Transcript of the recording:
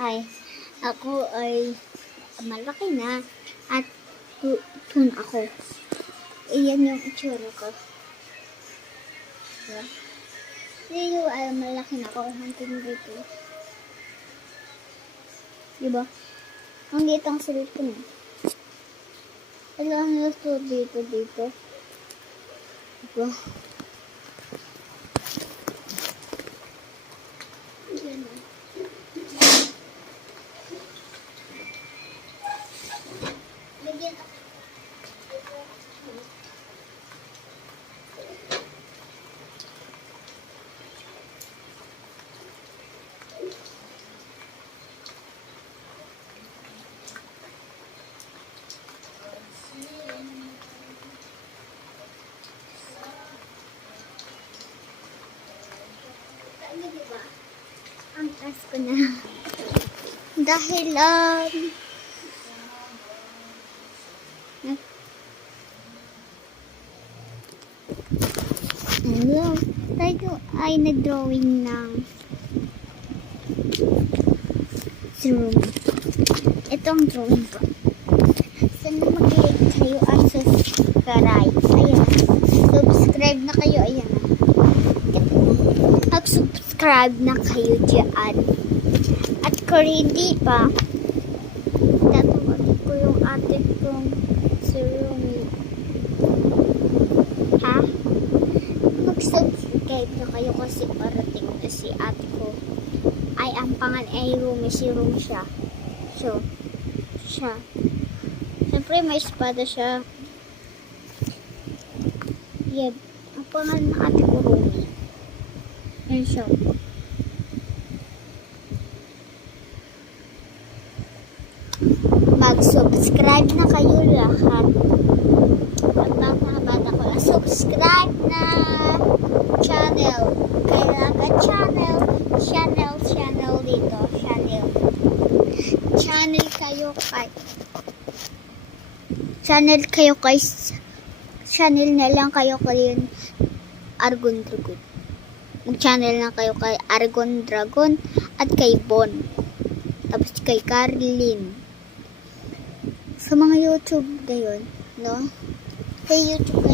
ay ako ay malaki na at tun ako. Iyan yung itsura ko. Diba? Dito ay malaki na ako hanggang dito. Diba? Ang dito ang sulit ko na. Alam nyo dito. Diba? Ang taas ko na. Dahil tayo ay nag-drawing ng room. Ito ang drawing ko. Sana mag-like kayo at subscribe. Ayan. Subscribe na kayo. Ayan. Mag-subscribe na kayo dyan. At kung hindi pa, tatawagin ko yung ate kong si Rumi. Ha? Mag-subscribe na kayo kasi parating na si ate ko. Ay, ang pangalan ay Rumi. Si Rumi siya. So, siya. Siyempre, may espada siya. Yeah. Ang pangalan ng ate ko, Rumi. Yan siya. Mag-subscribe na kayo lahat. At mga bata ko na subscribe na channel. Kailangan channel dito. Channel na lang kayo kay Argon Dragon. Mag-channel na kayo kay Argon Dragon at kay Bon. Tapos kay Carlin. Sa mga YouTube ngayon, no? Kay YouTube